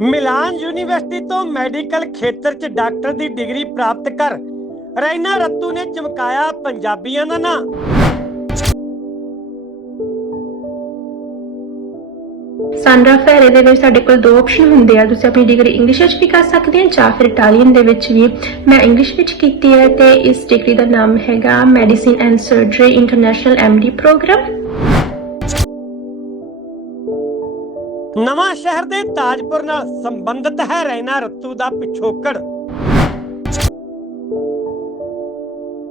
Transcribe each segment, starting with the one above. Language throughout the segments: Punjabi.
ਮਿਲਾਨ ਯੂਨੀਵਰਸਿਟੀ ਤੋਂ ਮੈਡੀਕਲ ਖੇਤਰ 'ਚ ਡਾਕਟਰ ਦੀ ਡਿਗਰੀ ਪ੍ਰਾਪਤ ਕਰ। ਰੈਨਾ ਰੱਤੂ ਨੇ ਚਮਕਾਇਆ ਪੰਜਾਬੀਆਂ ਦਾ ਨਾਂ। ਸਾਂਡਰਾ ਫੈਰੇ ਦੇ ਵਿੱਚ ਸਾਡੇ ਕੋਲ ਦੋ ਆਪਸ਼ਨ ਹੁੰਦੇ ਆ। ਤੁਸੀਂ ਆਪਣੀ ਡਿਗਰੀ ਇੰਗਲਿਸ਼ ਵਿੱਚ ਵੀ ਕਰ ਸਕਦੇ ਹੋ ਜਾਂ ਫਿਰ ਇਟਾਲੀਅਨ ਦੇ ਵਿੱਚ ਵੀ। ਮੈਂ ਇੰਗਲਿਸ਼ ਵਿੱਚ ਕੀਤੀ ਹੈ ਤੇ ਇਸ ਡਿਗਰੀ ਦਾ ਨਾਮ ਹੈਗਾ medicine and surgery international MD programme Nawanshahr ਦੇ ਤਾਜਪੁਰ ਨਾਲ ਸੰਬੰਧਿਤ ਹੈ ਰੈਨਾ ਰੱਤੂ ਦਾ ਪਿਛੋਕੜ।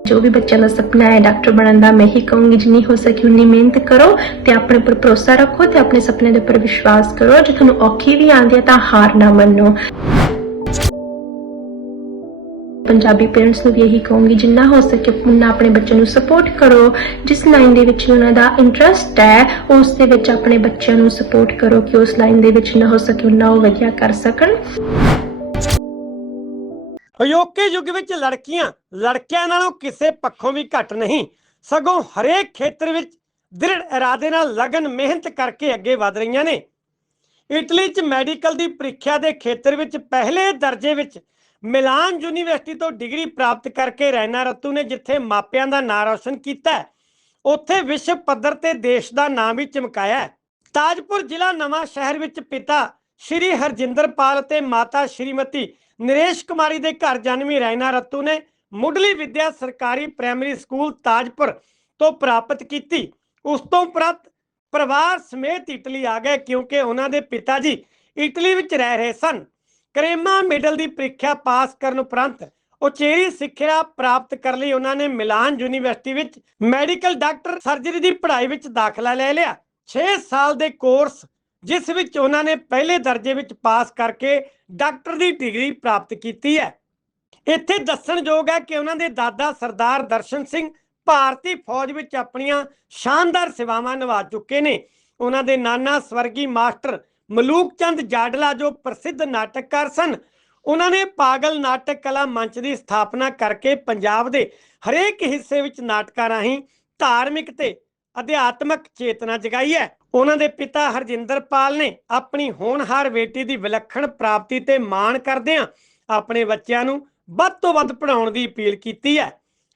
ਜੋ ਵੀ ਬੱਚਿਆਂ ਦਾ ਸੁਪਨਾ ਹੈ, ਡਾਕਟਰ ਬਣਨ ਦਾ, ਮੈਂ ਹੀ ਕਹੂੰਗੀ, ਜਿੰਨੀ ਹੋ ਸਕੇ ਉਨੀ ਮਿਹਨਤ ਕਰੋ ਤੇ ਆਪਣੇ ਉੱਪਰ ਭਰੋਸਾ ਰੱਖੋ ਤੇ ਆਪਣੇ ਸੁਪਨੇ ਦੇ ਉੱਪਰ ਵਿਸ਼ਵਾਸ ਕਰੋ। ਜੇ ਤੁਹਾਨੂੰ ਔਖੀ ਵੀ ਆਉਂਦੀ ਹੈ, ਤਾਂ ਹਾਰ ਨਾ ਮੰਨੋ। ਪੰਜਾਬੀ ਪੇਰੈਂਟਸ ਨੂੰ ਵੀ ਇਹੀ ਕਹੂੰਗੀ, ਜਿੰਨਾ ਹੋ ਸਕੇ ਉਨਾ ਆਪਣੇ ਬੱਚੇ ਨੂੰ ਸਪੋਰਟ ਕਰੋ, ਜਿਸ ਲਾਈਨ ਦੇ ਵਿੱਚ ਉਹਨਾਂ ਦਾ ਇੰਟਰਸਟ ਹੈ, ਉਸ ਦੇ ਵਿੱਚ ਆਪਣੇ ਬੱਚਿਆਂ ਨੂੰ ਸਪੋਰਟ ਕਰੋ ਕਿ ਉਸ ਲਾਈਨ ਦੇ ਵਿੱਚ ਨਾ ਹੋ ਸਕੇ ਉਨਾ ਉਹ ਵਧੀਆ ਕਰ ਸਕਣ। ਅਯੋਕੇ ਯੁੱਗ ਵਿੱਚ ਲੜਕੀਆਂ, ਲੜਕਿਆਂ ਨਾਲੋਂ ਕਿਸੇ ਪੱਖੋਂ ਵੀ ਘੱਟ ਨਹੀਂ, ਸਗੋਂ ਹਰੇਕ ਖੇਤਰ ਵਿੱਚ ਦ੍ਰਿੜ ਇਰਾਦੇ ਨਾਲ ਲਗਨ ਮਿਹਨਤ ਕਰਕੇ ਅੱਗੇ ਵਧ ਰਹੀਆਂ ਨੇ। ਇਟਲੀ 'ਚ ਮੈਡੀਕਲ ਦੀ ਪ੍ਰੀਖਿਆ ਦੇ ਖੇਤਰ ਵਿੱਚ ਪਹਿਲੇ ਦਰਜੇ ਵਿੱਚ ਮਿਲਾਨ ਯੂਨੀਵਰਸਿਟੀ ਤੋਂ ਡਿਗਰੀ ਪ੍ਰਾਪਤ ਕਰਕੇ ਰੈਨਾ ਰੱਤੂ ਨੇ ਜਿੱਥੇ ਮਾਪਿਆਂ ਦਾ ਨਾਂ ਰੌਸ਼ਨ ਕੀਤਾ ਉੱਥੇ ਵਿਸ਼ਵ ਪੱਧਰ ਤੇ ਦੇਸ਼ ਦਾ ਨਾਮ ਵੀ ਚਮਕਾਇਆ ਤਾਜਪੁਰ ਜ਼ਿਲ੍ਹਾ ਨਵਾਂ ਸ਼ਹਿਰ ਵਿੱਚ ਪਿਤਾ ਸ਼੍ਰੀ ਹਰਜਿੰਦਰਪਾਲ ਤੇ ਮਾਤਾ ਸ਼੍ਰੀਮਤੀ ਨਰੇਸ਼ ਕੁਮਾਰੀ ਦੇ ਘਰ ਜਨਮੀ ਰੈਨਾ ਰੱਤੂ ਨੇ ਮੁੱਢਲੀ ਵਿੱਦਿਆ ਸਰਕਾਰੀ ਪ੍ਰਾਇਮਰੀ ਸਕੂਲ ਤਾਜਪੁਰ ਤੋਂ ਪ੍ਰਾਪਤ ਕੀਤੀ। ਉਸ ਤੋਂ ਉਪਰੰਤ ਪਰਿਵਾਰ ਸਮੇਤ ਇਟਲੀ ਆ ਗਏ ਕਿਉਂਕਿ ਉਹਨਾਂ ਦੇ ਪਿਤਾ ਜੀ ਇਟਲੀ ਵਿੱਚ ਰਹਿ ਰਹੇ ਸਨ। ਕਰੇਮਾ ਮਿਡਲ ਦੀ ਪ੍ਰੀਖਿਆ ਪਾਸ ਕਰਨ ਉਪਰੰਤ ਉਚੇਰੀ ਸਿੱਖਿਆ ਪ੍ਰਾਪਤ ਕਰਨ ਲਈ ਉਹਨਾਂ ਨੇ ਮਿਲਾਨ ਯੂਨੀਵਰਸਿਟੀ ਵਿੱਚ ਮੈਡੀਕਲ ਡਾਕਟਰ ਸਰਜਰੀ ਦੀ ਪੜ੍ਹਾਈ ਵਿੱਚ ਦਾਖਲਾ ਲੈ ਲਿਆ। 6 ਸਾਲ ਦੇ ਕੋਰਸ, ਜਿਸ ਵਿੱਚ ਉਹਨਾਂ ਨੇ ਪਹਿਲੇ ਦਰਜੇ ਵਿੱਚ ਪਾਸ ਕਰਕੇ ਡਾਕਟਰ ਦੀ ਡਿਗਰੀ ਪ੍ਰਾਪਤ ਕੀਤੀ ਹੈ। ਇੱਥੇ ਦੱਸਣਯੋਗ ਹੈ ਕਿ ਉਹਨਾਂ ਦੇ ਦਾਦਾ ਸਰਦਾਰ ਦਰਸ਼ਨ ਸਿੰਘ ਭਾਰਤੀ ਫੌਜ ਵਿੱਚ ਆਪਣੀਆਂ ਸ਼ਾਨਦਾਰ ਸੇਵਾਵਾਂ ਨਿਭਾ ਚੁੱਕੇ ਨੇ। ਉਹਨਾਂ ਦੇ ਨਾਨਾ ਸਵਰਗੀ ਮਾਸਟਰ ਮਲੂਕ ਚੰਦ ਜਾਡਲਾ ਜੋ ਪ੍ਰਸਿੱਧ ਨਾਟਕਕਾਰ ਸਨ, ਉਹਨਾਂ ਨੇ ਪਾਗਲ ਨਾਟਕ ਕਲਾ ਮੰਚ ਦੀ ਸਥਾਪਨਾ ਕਰਕੇ ਪੰਜਾਬ ਦੇ ਹਰੇਕ ਹਿੱਸੇ ਵਿੱਚ ਨਾਟਕਾਂ ਰਾਹੀਂ ਧਾਰਮਿਕ ਤੇ ਅਧਿਆਤਮਕ ਚੇਤਨਾ ਜਗਾਈ ਹੈ। ਉਹਨਾਂ ਦੇ ਪਿਤਾ ਹਰਜਿੰਦਰਪਾਲ ਨੇ ਆਪਣੀ ਹੋਣਹਾਰ ਬੇਟੀ ਦੀ ਵਿਲੱਖਣ ਪ੍ਰਾਪਤੀ ਤੇ ਮਾਣ ਕਰਦਿਆਂ ਆਪਣੇ ਬੱਚਿਆਂ ਨੂੰ ਵੱਧ ਤੋਂ ਵੱਧ ਪੜਾਉਣ ਦੀ ਅਪੀਲ ਕੀਤੀ ਹੈ।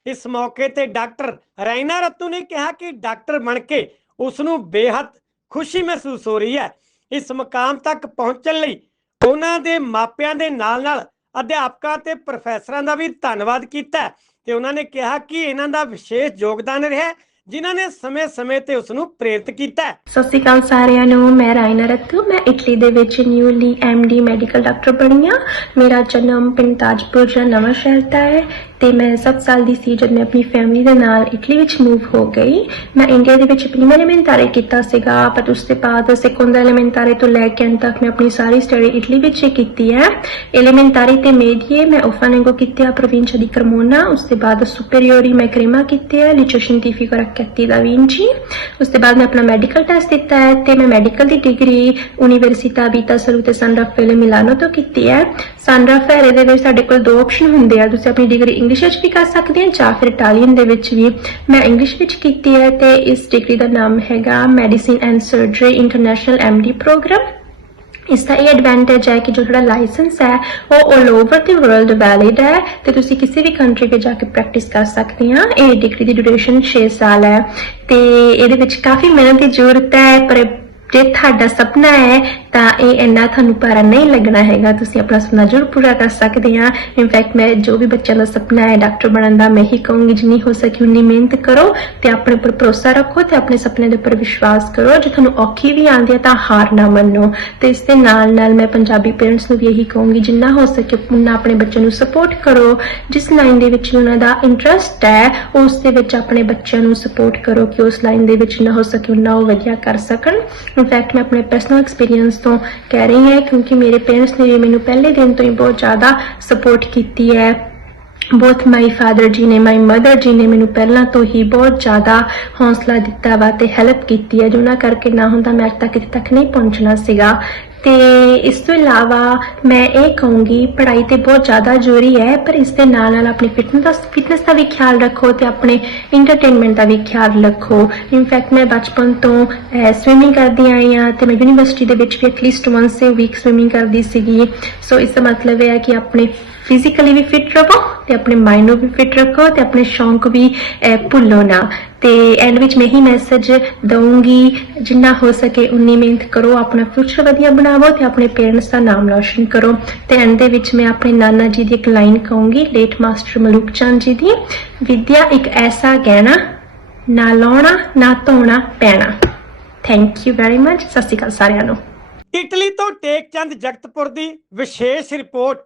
ਇਸ ਮੌਕੇ ਤੇ ਡਾਕਟਰ ਰੈਨਾ ਰੱਤੂ ਨੇ ਕਿਹਾ ਕਿ ਡਾਕਟਰ ਬਣ ਕੇ ਉਸ ਨੂੰ ਬੇਹੱਦ ਖੁਸ਼ੀ ਮਹਿਸੂਸ ਹੋ ਰਹੀ ਹੈ। ਇਸ ਮੁਕਾਮ ਤੱਕ ਪਹੁੰਚਣ ਲਈ ਉਹਨਾਂ ਦੇ ਮਾਪਿਆਂ ਦੇ ਨਾਲ-ਨਾਲ ਅਧਿਆਪਕਾਂ ਤੇ ਪ੍ਰੋਫੈਸਰਾਂ ਦਾ ਵੀ ਧੰਨਵਾਦ ਕੀਤਾ ਤੇ ਉਹਨਾਂ ਨੇ ਕਿਹਾ ਕਿ ਇਹਨਾਂ ਦਾ ਵਿਸ਼ੇਸ਼ ਯੋਗਦਾਨ ਰਿਹਾ ਜਿਨ੍ਹਾਂ ਨੇ ਸਮੇਂ-ਸਮੇਂ ਤੇ ਉਸ ਨੂੰ ਪ੍ਰੇਰਿਤ ਕੀਤਾ ਸਤਿ ਸ਼੍ਰੀ ਅਕਾਲ ਸਾਰਿਆਂ ਨੂੰ, ਮੈਂ ਰਾਇਨਾ ਰੱਤੂ, ਮੈਂ ਇਟਲੀ ਦੇ ਵਿੱਚ ਨਿਊਲੀ ਐਮਡੀ ਮੈਡੀਕਲ ਡਾਕਟਰ ਬਣੀ ਆ ਮੇਰਾ ਜਨਮ ਪਿੰਡ ਤਾਜਪੁਰ ਜਾਂ ਨਵਾਂ ਸ਼ਹਿਰ ਦਾ ਹੈ। ਤੇ ਮੈਂ 7 ਸਾਲ ਦੀ ਸੀ ਜਦ ਮੈਂ ਆਪਣੀ ਫੈਮਿਲੀ ਦੇ ਨਾਲ ਇਟਲੀ ਵਿੱਚ ਮੂਵ ਹੋ ਗਈ। ਮੈਂ ਇੰਡੀਆ ਦੇ ਵਿੱਚ ਪ੍ਰੀਮੀਅਰ ਐਲੀਮੈਂਟਰੀ ਕੀਤਾ ਸੀਗਾ। ਪਰ ਉਸ ਤੋਂ ਬਾਅਦ ਸੈਕੰਡਰੀ ਐਲੀਮੈਂਟਰੀ ਤੋਂ ਲੈ ਕੇ ਅੰਤ ਤੱਕ ਮੈਂ ਆਪਣੀ ਸਾਰੀ ਸਟੱਡੀ ਇਟਲੀ ਵਿੱਚ ਹੀ ਕੀਤੀ ਹੈ। ਐਲੀਮੈਂਟਰੀ ਤੇ ਮੇਡੀਏ ਮੈਂ Offanego ਕੀਤੀ ਹੈ provincia di Cremona, ਉਸ ਤੋਂ ਬਾਅਦ superiori ਮੈਂ Crema ਕੀਤੀ ਹੈ liceo scientifico Racchetti da Vinci ਉਸ ਤੋਂ ਬਾਅਦ ਮੈਂ ਆਪਣਾ ਮੈਡੀਕਲ ਟੈਸਟ ਦਿੱਤਾ ਹੈ ਤੇ ਮੈਂ ਮੈਡੀਕਲ ਦੀ ਡਿਗਰੀ Università ਬੀਤਾ Salute San Raffaele ਮਿਲਾਨੋ ਤੋਂ ਕੀਤੀ ਹੈ। San Raffaele ਦੇ ਵਿੱਚ ਸਾਡੇ ਕੋਲ ਦੋ ਆਪਸ਼ਨ ਹੁੰਦੇ ਆ। ਤੁਸੀਂ ਆਪਣੀ ਡਿਗਰੀ ਇੰਗਲਿਸ਼ ਵਿੱਚ ਵੀ ਕਰ ਸਕਦੇ ਹੋ ਜਾਂ ਫਿਰ ਇਟਾਲੀਅਨ ਦੇ ਵਿੱਚ ਵੀ। ਮੈਂ ਇੰਗਲਿਸ਼ ਵਿੱਚ ਕੀਤੀ ਹੈ ਤੇ ਇਸ ਡਿਗਰੀ ਦਾ ਨਾਮ ਹੈਗਾ medicine and surgery international MD programme ਇਸ ਦਾ ਇਹ ਐਡਵਾਂਟੇਜ ਹੈ ਕਿ ਜੋ ਤੁਹਾਡਾ ਲਾਇਸੈਂਸ ਹੈ, ਉਹ 올 ਓਵਰ ਦੀ ਵਰਲਡ ਵੈਲਿਡ ਹੈ ਤੇ ਤੁਸੀਂ ਕਿਸੇ ਵੀ ਕੰਟਰੀ ਵਿੱਚ ਜਾ ਕੇ ਪ੍ਰੈਕਟਿਸ ਕਰ ਸਕਦੇ ਆ ਇਹ ਡਿਗਰੀ ਦੀ ਡਿਊਰੇਸ਼ਨ 6 ਸਾਲ ਹੈ ਤੇ ਇਹਦੇ ਵਿੱਚ ਕਾਫੀ ਮਿਹਨਤ ਦੀ ਜ਼ਰੂਰਤ ਹੈ, ਪਰ ਜੇ ਤੁਹਾਡਾ ਸੁਪਨਾ ਹੈ ਤਾਂ ਇਹ ਇੰਨਾ ਤੁਹਾਨੂੰ ਭਾਰਾ ਨਹੀਂ ਲੱਗਣਾ ਹੈਗਾ। ਤੁਸੀਂ ਆਪਣਾ ਸੁਪਨਾ ਜ਼ਰੂਰ ਪੂਰਾ ਕਰ ਸਕਦੇ ਆ ਇਨਫੈਕਟ ਮੈਂ ਜੋ ਵੀ ਬੱਚਿਆਂ ਦਾ ਸੁਪਨਾ ਹੈ, ਡਾਕਟਰ ਬਣਨ ਦਾ, ਮੈਂ ਹੀ ਕਹੂੰਗੀ, ਜਿੰਨੀ ਹੋ ਸਕੇ ਉਨੀ ਮਿਹਨਤ ਕਰੋ ਤੇ ਆਪਣੇ ਉੱਪਰ ਭਰੋਸਾ ਰੱਖੋ ਤੇ ਆਪਣੇ ਸੁਪਨੇ ਦੇ ਉੱਪਰ ਵਿਸ਼ਵਾਸ ਕਰੋ। ਜੇ ਤੁਹਾਨੂੰ ਔਖੀ ਵੀ ਆਉਂਦੀ ਹੈ ਤਾਂ ਹਾਰ ਨਾ ਮੰਨੋ। ਤੇ ਇਸ ਦੇ ਨਾਲ ਨਾਲ ਮੈਂ ਪੰਜਾਬੀ ਪੇਰੈਂਟਸ ਨੂੰ ਵੀ ਇਹੀ ਕਹੂੰਗੀ, ਜਿੰਨਾ ਹੋ ਸਕੇ ਉਨਾ ਆਪਣੇ ਬੱਚਿਆਂ ਨੂੰ ਸਪੋਰਟ ਕਰੋ। ਜਿਸ ਲਾਈਨ ਦੇ ਵਿੱਚ ਉਹਨਾਂ ਦਾ ਇੰਟਰਸਟ ਹੈ, ਉਸ ਦੇ ਵਿੱਚ ਆਪਣੇ ਬੱਚਿਆਂ ਨੂੰ ਸਪੋਰਟ ਕਰੋ ਕਿ ਉਸ ਲਾਈਨ ਦੇ ਵਿੱਚ ਨਾ ਹੋ ਸਕੇ ਉਨਾ ਉਹ ਵਧੀਆ ਕਰ ਸਕਣ। ਇਨਫੈਕਟ ਮੈਂ ਆਪਣੇ ਪਰਸਨਲ ਐਕਸਪੀਰੀਅੰਸ ਤੋਂ ਕਹਿ ਰਹੀ ਹਾਂ ਕਿਉਂਕਿ ਮੇਰੇ ਪੇਰੈਂਟਸ ਨੇ ਵੀ ਮੈਨੂੰ ਪਹਿਲੇ ਦਿਨ ਤੋਂ ਹੀ ਬਹੁਤ ਜ਼ਿਆਦਾ ਸਪੋਰਟ ਕੀਤੀ ਹੈ। ਬਹੁਤ ਮਾਈ ਫਾਦਰ ਜੀ ਨੇ ਮਾਈ ਮਦਰ ਜੀ ਨੇ ਮੈਨੂੰ ਪਹਿਲਾਂ ਤੋਂ ਹੀ ਬਹੁਤ ਜ਼ਿਆਦਾ ਹੌਸਲਾ ਦਿੱਤਾ ਵਾ ਤੇ ਹੈਲਪ ਕੀਤੀ ਹੈ। ਜਿਨ੍ਹਾਂ ਕਰਕੇ ਨਾ ਹੁੰਦਾ ਮੈਂ ਅੱਜ ਤੱਕ ਇੱਥੇ ਤੱਕ ਨਹੀਂ ਪਹੁੰਚਣਾ ਸੀਗਾ। ਤੇ ਇਸ ਤੋਂ ਇਲਾਵਾ ਮੈਂ ਇਹ ਕਹੂੰਗੀ, ਪੜ੍ਹਾਈ ਤੇ ਬਹੁਤ ਜ਼ਿਆਦਾ ਜ਼ਰੂਰੀ ਹੈ, ਪਰ ਇਸ ਦੇ ਨਾਲ ਨਾਲ ਆਪਣੀ ਫਿਟਨੈਸ ਦਾ ਫਿਟਨੈਸ ਦਾ ਵੀ ਖਿਆਲ ਰੱਖੋ ਤੇ ਆਪਣੇ ਇੰਟਰਟੇਨਮੈਂਟ ਦਾ ਵੀ ਖਿਆਲ ਰੱਖੋ। ਇਨਫੈਕਟ ਮੈਂ ਬਚਪਨ ਤੋਂ ਸਵਿਮਿੰਗ ਕਰਦੀ ਆਈ ਹਾਂ ਤੇ ਮੈਂ ਯੂਨੀਵਰਸਿਟੀ ਦੇ ਵਿੱਚ ਵੀ at least once a week swimming ਕਰਦੀ ਸੀਗੀ। ਸੋ ਇਸ ਦਾ ਮਤਲਬ ਇਹ ਹੈ ਕਿ ਆਪਣੇ ਫਿਜ਼ੀਕਲੀ ਵੀ ਫਿਟ ਰਹੋ ਤੇ ਆਪਣੇ ਮਾਈਂਡ ਨੂੰ ਵੀ ਫਿਟ ਰੱਖੋ ਤੇ ਆਪਣੇ ਸ਼ੌਂਕ ਵੀ ਭੁੱਲੋ ਨਾ। ਤੇ ਐਂਡ ਵਿੱਚ ਮੈਂ ਹੀ ਮੈਸੇਜ ਦਊਂਗੀ, ਜਿੰਨਾ ਹੋ ਸਕੇ ਉਨੀ ਮਿਹਨਤ ਕਰੋ, ਆਪਣਾ ਫਿਊਚਰ ਵਧੀਆ ਬਣਾਵੋ ਤੇ ਆਪਣੇ ਪੇਰੈਂਟਸ ਦਾ ਨਾਮ ਰੌਸ਼ਨ ਕਰੋ। ਤੇ ਐਂਡ ਦੇ ਵਿੱਚ ਮੈਂ ਆਪਣੇ ਨਾਨਾ ਜੀ ਦੀ ਇੱਕ ਲਾਈਨ ਕਹੂੰਗੀ ਲੇਟ ਮਾਸਟਰ ਮਲੂਕ ਚੰਦ ਜੀ ਦੀ, ਵਿਦਿਆ ਇੱਕ ਐਸਾ ਗਹਿਣਾ, ਨਾ ਲਾਉਣਾ, ਨਾ ਧੋਣਾ ਪੈਣਾ। ਥੈਂਕ ਯੂ ਵੈਰੀ ਮਚ ਸਤਿ ਸ਼੍ਰੀ ਅਕਾਲ ਸਾਰਿਆਂ ਨੂੰ। ਇਟਲੀ ਤੋਂ ਟੇਕ ਚੰਦ ਜਗਤਪੁਰ ਦੀ ਵਿਸ਼ੇਸ਼ ਰਿਪੋਰਟ